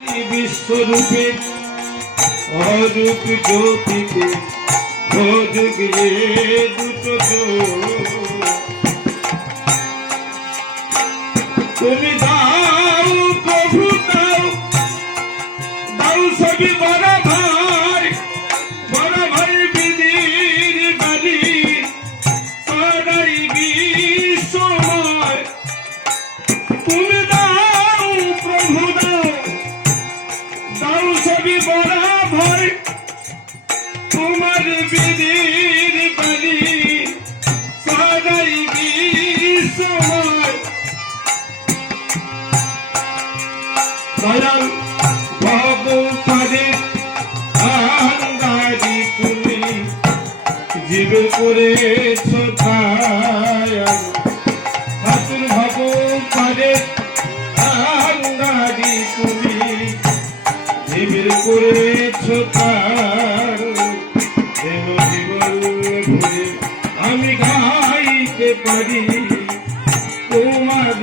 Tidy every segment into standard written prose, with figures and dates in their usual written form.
বিশ্বরূপে অরূপ জ্যোতিতে ভোজগে দুটো তুমি দাও প্রভু দাও দাও সবই বড় ভাই বিধির বালি সদাই বিশ্বময় তুমি দাও প্রভু দাও দাও সবই বড় ভাই তোমার বিধির বালি সদাই বিশ্বময় দয়াল ভব পারে আন্দাজি তুমি জীব করেছ ঠাকুর ভব পারে আন্দাজি তুমি জীবের করেছ জীবন ঘুরে আমি গাইতে পারি তোমার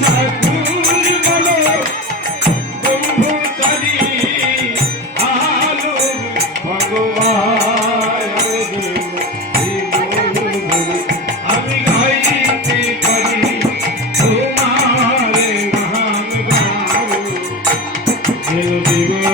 ঠাকুর